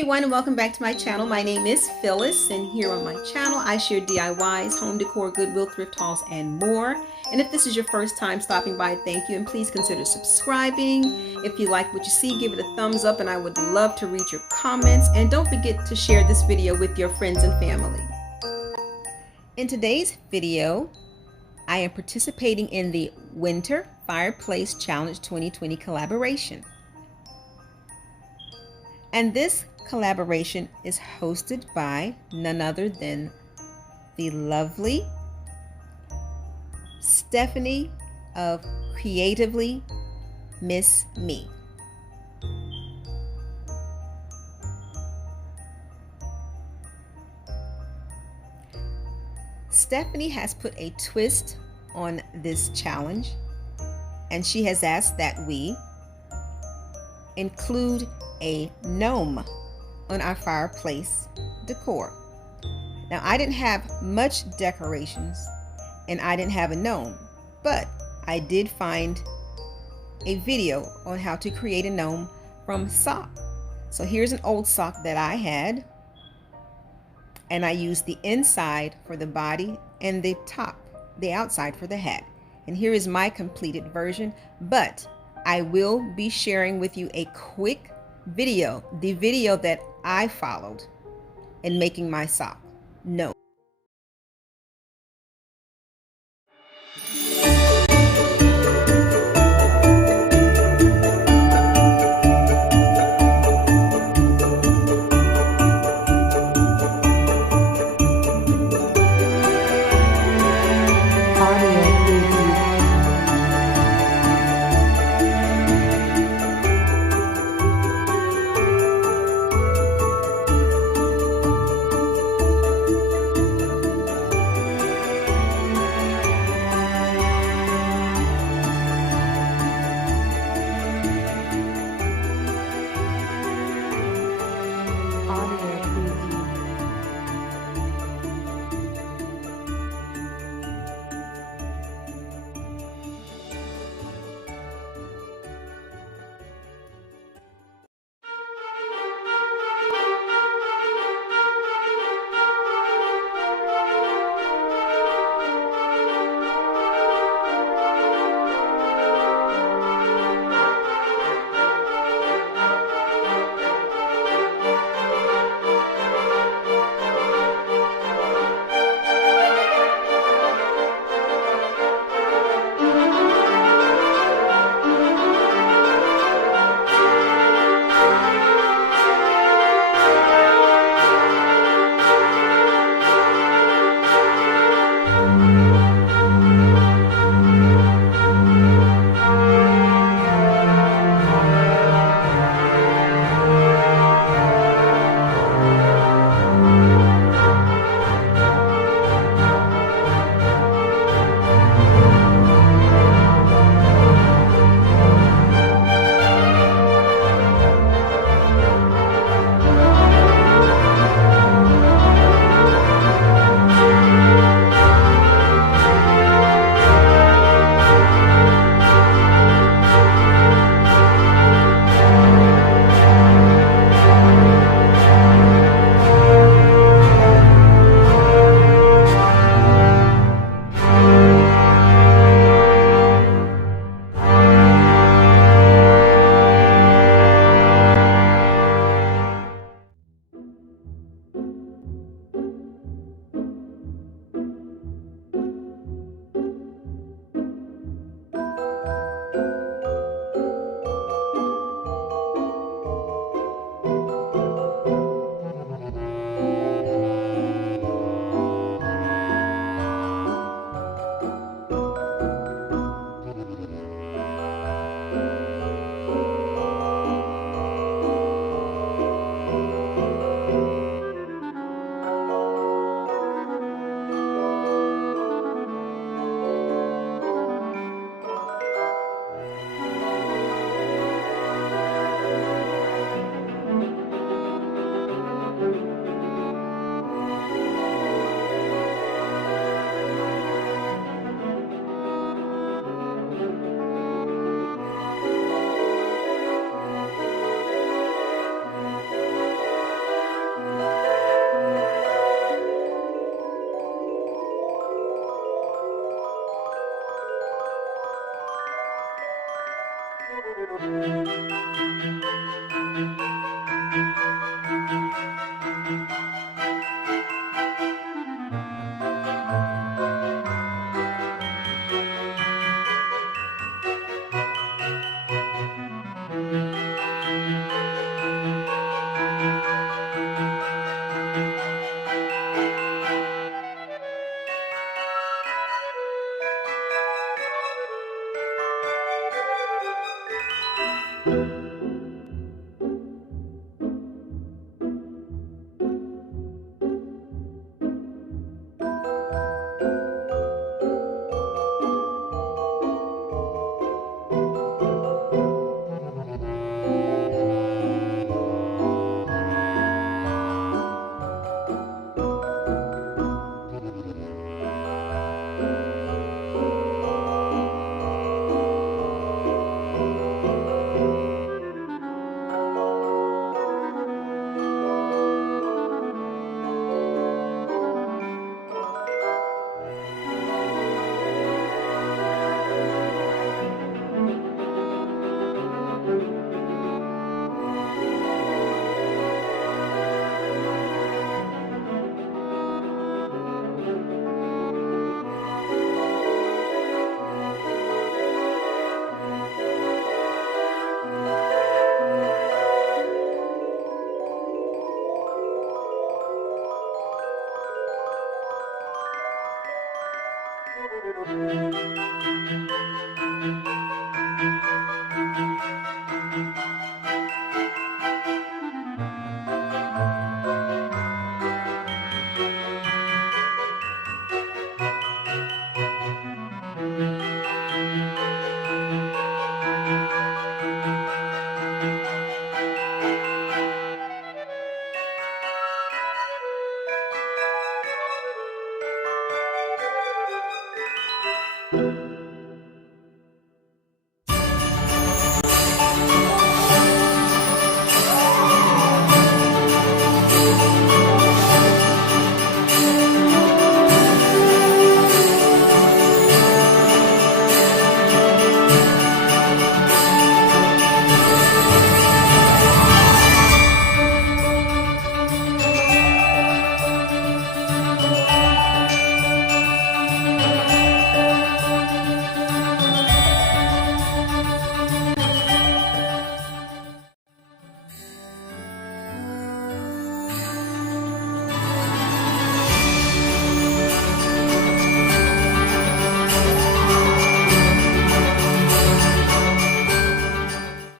everyone, and welcome back to my channel. My name is Phyllis, and here on my channel I share DIYs, home decor, goodwill, thrift hauls, and more. And if this is your first time stopping by, thank you, and please consider subscribing. If you like what you see, give it a thumbs up, and I would love to read your comments. And don't forget to share this video with your friends and family. In today's video, I am participating in the Winter Fireplace Challenge 2020 collaboration. And this collaboration is hosted by none other than the lovely Stephanie of Creatively MsMe. Stephanie has put a twist on this challenge, and she has asked that we include a gnome on our fireplace decor. Now, I didn't have much decorations and I didn't have a gnome, but I did find a video on how to create a gnome from sock. So here's an old sock that I had, and I used the inside for the body and the outside for the hat. And here is my completed version, but I will be sharing with you a quick video, the video that I followed in making my sock gnome.